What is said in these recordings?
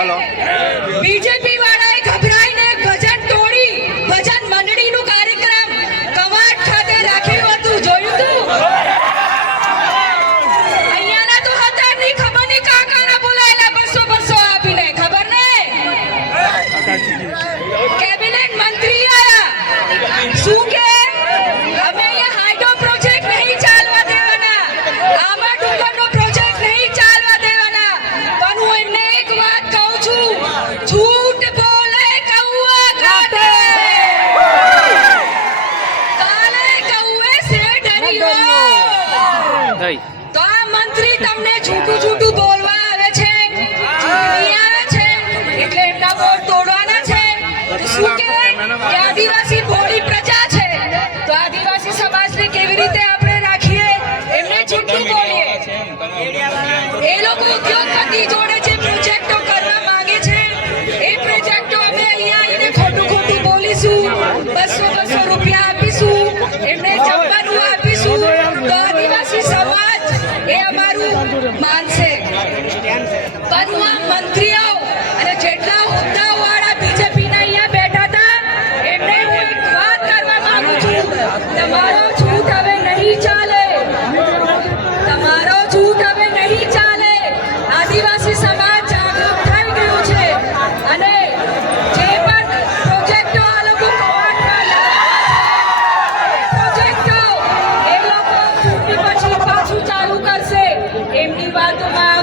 Hello. BJP થઈ તો આ મંત્રી તમને છૂટું છૂટું બોલવા આવે છે. આવે છે. એટલે એમના બોલ તોડવાના છે. શું કહેવાય? કે આદિવાસી ભોળી પ્રજા છે. તો આદિવાસી સમાજને કેવી રીતે આપણે રાખીએ? એમને છૂટું બોલીએ. એ લોકો ઉદ્યોગપતિ જોડે એ અમારું માનશે પણ એમની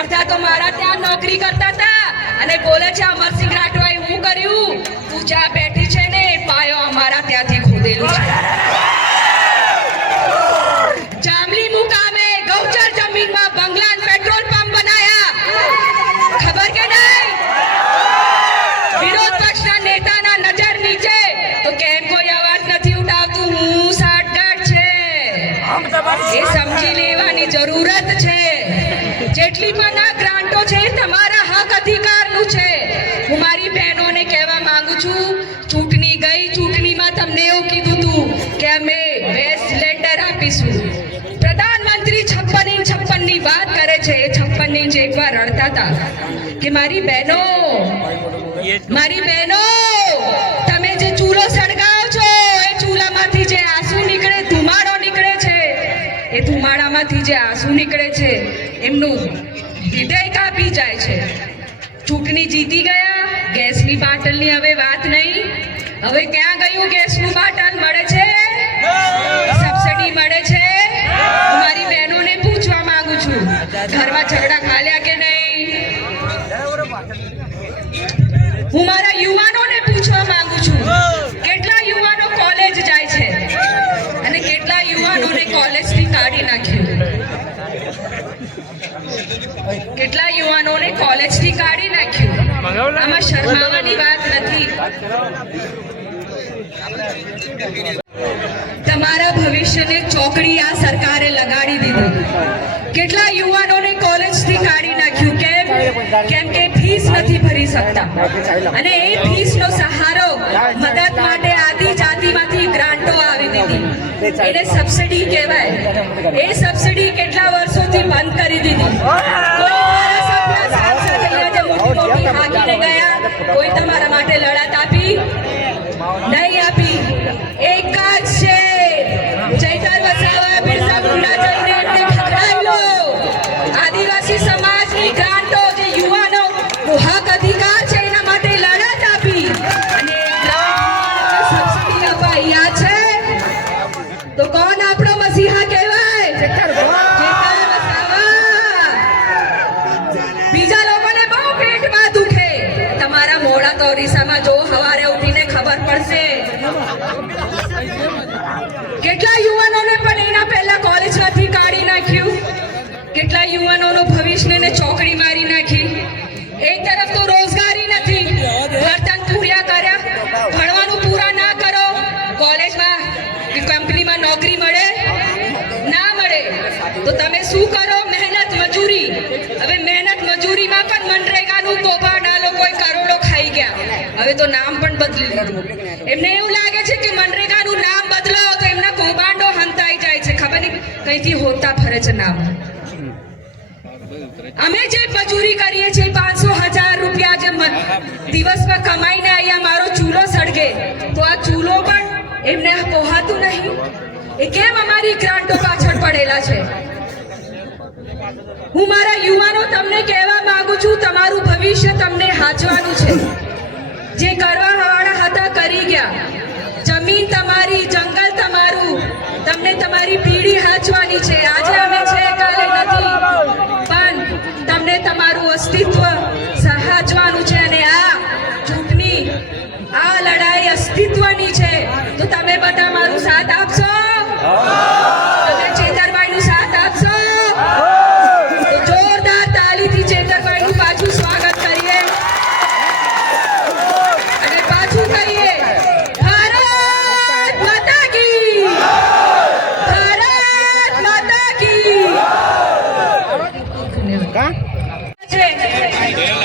અડધા તો મારા ત્યાં નોકરી કરતા હતા અને બોલે છે અમરસિંહ રાઠવાએ હું કર્યું? તું જ્યાં બેઠી છે ને પાયો અમારા ત્યાંથી ખોદેલું છે. જામલી મુકામે ગૌચર જમીનમાં બંગલા પેટ્રોલ પંપ બનાયા. ખબર કે નહીં? વિરોધ પક્ષના નેતાના નજર નીચે. તો કેમ કોઈ અવાજ નથી ઉઠાવતું? હું સાટગાટ છે. એ સમજી લેવાની જરૂરત છે. જેટલી પણ આ ગ્રાન્ટો છે, તમારા હક અધિકારનું છે. હું મારી બહેનોને કહેવા માંગુ છું, ચૂંટણી ગઈ, ચૂંટણીમાં તમને એવું કીધું હતું કે અમે ગેસ સિલિન્ડર આપીશું. પ્રધાનમંત્રી છપ્પન ઇંચ છપ્પનની વાત કરે છે, એ છપ્પન ઇંચ એકવાર રડતા હતા કે મારી બહેનો મારી બહેનો ધુમાડામાંથી જે આંસુ નીકળે છે, એમનું હૃદય કાપી જાય છે. ચૂંટણી જીતી ગયા, ગેસની બાટલની હવે વાત નહીં. હવે ક્યાં ગયું ગેસનું બાટલ? મળે છે? સબસિડી મળે છે? મારી બહેનોને પૂછવા માંગુ છું. ઘરમાં ઝઘડા ખાલ્યા કેટલા યુવાનોને કોલેજથી કાઢી નાખ્યું? આમાં શરમાવાની વાત નથી. તમારા ભવિષ્યને ચોકડી આ સરકારે લગાડી દીધી. કેટલા યુવાનોને કોલેજથી કાઢી નાખ્યું? કેમ? કેમ કે ફીસ નથી ભરી શકતા. અને એ ફીસનો સહારો મદદ માટે આદિજાતિમાંથી ગ્રાન્ટો આવી દીધી. એને સબસિડી કહેવાય. એ સબસિડી કેટલા વર્ષોથી બંધ કરી દીધી. કેટલા યુવાનોનું ભવિષ્યને ચોકડી મારી નાખી? એક તરફ તો રોજગારી નથી. વર્તન પૂર્યા કર્યા. ભણવાનું પૂરા ના કરો. કોલેજમાં, કંપનીમાં નોકરી મળે? ના મળે. તો તમે શું કરો? મહેનત મજૂરી. હવે મહેનત મજૂરીમાં પણ મનરેગાનું કૌભાંડ આ લોકોએ કરોડો ખાઈ ગયા. હવે તો નામ પણ બદલી લીધું. એમને એવું લાગે છે કે મનરેગાનું નામ બદલાવો તો એમના કૌભાંડો હંતાઈ જાય છે. ખબર નહીં, કઈથી હોતા ફરે છે નામ. અમે જે મજૂરી કરીએ છીએ, પાંચસો હજાર રૂપિયા જે દિવસમાં કમાઈને અહીંયા મારો ચૂલો સળગે, તો આ ચૂલો પણ એમને પોહાતું નહીં. એ કેમ અમારી ગ્રાન્ટો પાછળ પડેલા છે? હું મારા યુવાનો તમને કહેવા માંગુ છું, તમારું ભવિષ્ય તમને હાચવાનું છે. જે કરવા વાળા હતા કરી ગયા. જમીન તમારી, જંગલ તમારું. તમને તમારી પીઢી હાચવાની છે. આજે અમે Yeah.